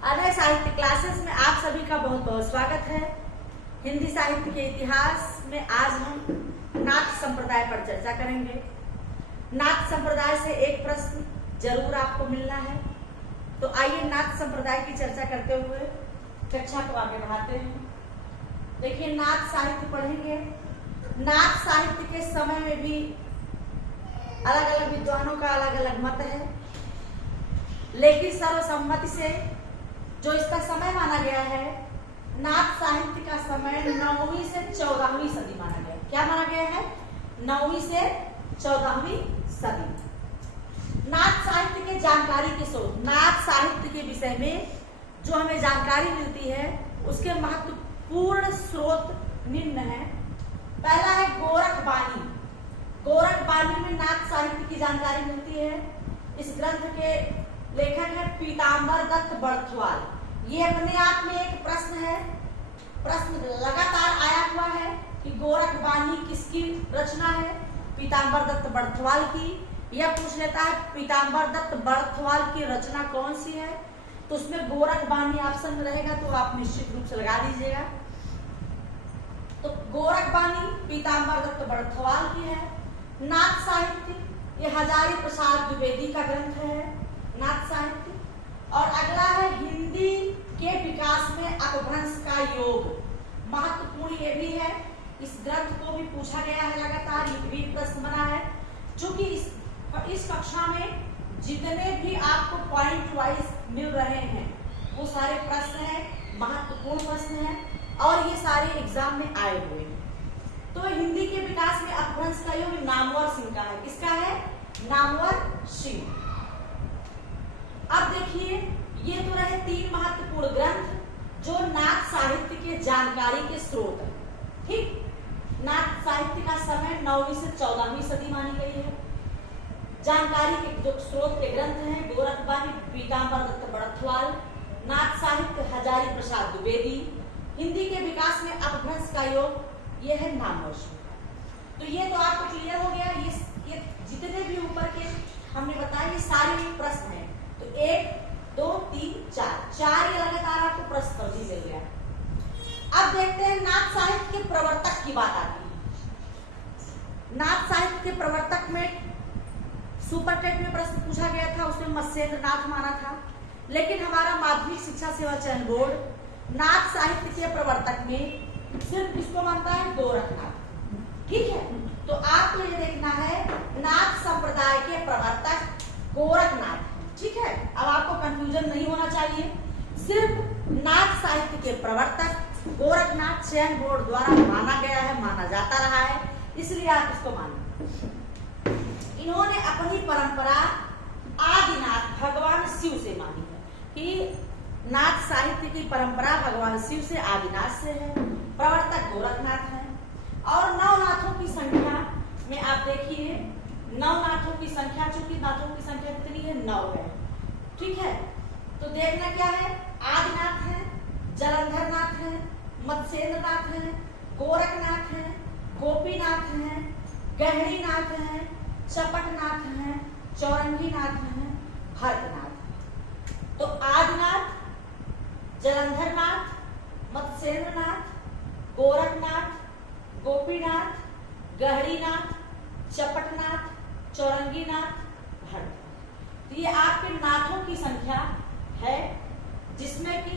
अनय साहित्य क्लासेस में आप सभी का बहुत बहुत स्वागत है। हिंदी साहित्य के इतिहास में आज हम नाथ संप्रदाय पर चर्चा करेंगे। नाथ संप्रदाय से एक प्रश्न जरूर आपको मिलना है, तो आइए नाथ संप्रदाय की चर्चा करते हुए कक्षा को आगे बढ़ाते हैं। देखिए, नाथ साहित्य पढ़ेंगे। नाथ साहित्य के समय में भी अलग अलग विद्वानों का अलग अलग मत है, लेकिन सर्वसम्मति से जो इसका समय माना गया है, नाथ साहित्य का समय 9वीं से 14वीं सदी माना गया। क्या माना गया है? 9वीं से 14वीं सदी। नाथ साहित्य के जानकारी के स्रोत, नाथ साहित्य के विषय में जो हमें जानकारी मिलती है उसके महत्वपूर्ण स्रोत निम्न है। पहला है गोरखबानी। गोरखबानी में नाथ साहित्य की जानकारी मिलती है। इस ग्रंथ के लेखक है पीताम्बर दत्त बड़थवाल। ये अपने आप में एक प्रश्न है, प्रश्न लगातार आया हुआ है कि गोरखबानी किसकी रचना है? पीताम्बर दत्त बड़थवाल की। यह पूछ लेता है पीताम्बर दत्त बड़थवाल की रचना कौन सी है, तो उसमें गोरखबानी ऑप्शन में रहेगा, तो आप निश्चित रूप से लगा दीजिएगा। तो गोरखबानी पीताम्बर दत्त बड़थवाल की है। नाथ साहित्य ये हजारी प्रसाद द्विवेदी का ग्रंथ है, नाथ साहित्य। और अगला है हिंदी के विकास में अपभ्रंश का योग। महत्वपूर्ण ये भी है, इस ग्रंथ को भी पूछा गया है लगातार, ये भी प्रश्न बना है। चूंकि इस कक्षा में जितने भी आपको पॉइंट वाइज मिल रहे हैं वो सारे प्रश्न हैं, महत्वपूर्ण प्रश्न हैं और ये सारे एग्जाम में आए हुए हैं। तो हिंदी के विकास में अपभ्रंश का योग नामवर सिंह का है। किसका है? नामवर सिंह। अब देखिए, ये तो रहे 3 महत्वपूर्ण ग्रंथ जो नाथ साहित्य के जानकारी के स्रोत है। ठीक, नाथ साहित्य का समय 9वीं से 14वीं सदी मानी गई है। जानकारी के जो स्रोत के ग्रंथ हैं गोरखबानी पीताम्बर दत्त बड़थवाल, नाथ साहित्य हजारी प्रसाद द्विवेदी, हिंदी के विकास में अपभ्रंश का योग ये है नामवर सिंह। तो ये तो आपको क्लियर हो गया। ये जितने भी ऊपर के हमने बताया ये सारे प्रश्न हैं। तो 1 2 3 4 ये लगातार आपको प्रश्न कर दी गई है। अब देखते हैं नाथ साहित्य के प्रवर्तक की बात आती है। नाथ साहित्य के प्रवर्तक में सुपर टेट में प्रश्न पूछा गया था, उसमें मत्स्येंद्र नाथ माना था, लेकिन हमारा माध्यमिक शिक्षा सेवा चयन बोर्ड नाथ साहित्य के प्रवर्तक में सिर्फ किसको मानता है? गोरखनाथ। ठीक है, तो आपको ये देखना है नाथ संप्रदाय के प्रवर्तक गोरखनाथ। ठीक है, अब आपको कंफ्यूजन नहीं होना चाहिए। सिर्फ नाथ साहित्य के प्रवर्तक गोरखनाथ चयन बोर्ड द्वारा माना गया है, माना जाता रहा है, इसलिए आप इसको मानिए। इन्होंने अपनी परंपरा आदिनाथ भगवान शिव से मानी है कि नाथ साहित्य की परंपरा भगवान शिव से, आदिनाथ से है। प्रवर्तक गोरखनाथ है। और नवनाथों की संख्या में आप देखिए, नवनाथों की संख्या, चूंकि नाथों की संख्या कितनी है? 9 है। ठीक है, तो देखना क्या है? आदिनाथ है, जलंधरनाथ है, मत्स्येंद्रनाथ है, गोरखनाथ है, गोपीनाथ है, गहरीनाथ है, चपटनाथ है, चौरंगीनाथ है, भरतनाथ। तो आदिनाथ, जलंधरनाथ, मत्स्येंद्रनाथ, गोरखनाथ, गोपीनाथ, गहरीनाथ, चपटनाथ, चौरंगीनाथ, भरतनाथ। तो ये आपके नाथों की संख्या है, जिसमें कि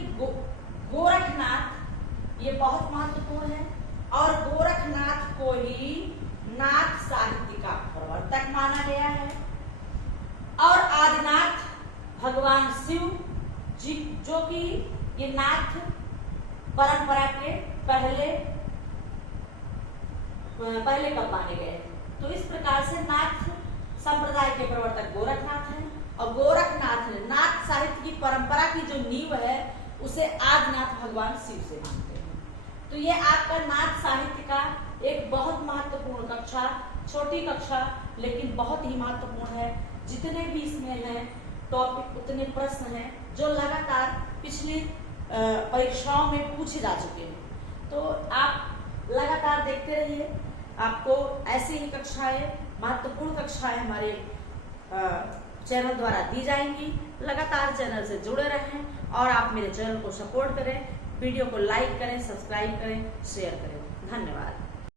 गोरखनाथ ये बहुत महत्वपूर्ण है और गोरखनाथ को ही नाथ साहित्य का प्रवर्तक माना गया है। और आदिनाथ भगवान शिव जी, जो कि ये नाथ परंपरा के पहले कब माने गए। तो इस प्रकार से नाथ संप्रदाय के प्रवर्तक गोरखनाथ हैं और गोरखनाथ ने नाथ साहित्य की परंपरा की जो नींव है उसे आदिनाथ भगवान शिव से मानते हैं। तो ये आपका नाथ साहित्य का एक बहुत महत्वपूर्ण कक्षा, छोटी कक्षा लेकिन बहुत ही महत्वपूर्ण है। जितने भी इसमें हैं टॉपिक उतने प्रश्न हैं जो लगातार पिछली परीक्षाओं में पूछे जा चुके हैं। तो आप लगातार देखते रहिए, आपको ऐसी ही कक्षाएं, महत्वपूर्ण कक्षाएं हमारे चैनल द्वारा दी जाएंगी। लगातार चैनल से जुड़े रहें और आप मेरे चैनल को सपोर्ट करें, वीडियो को लाइक करें, सब्सक्राइब करें, शेयर करें। धन्यवाद।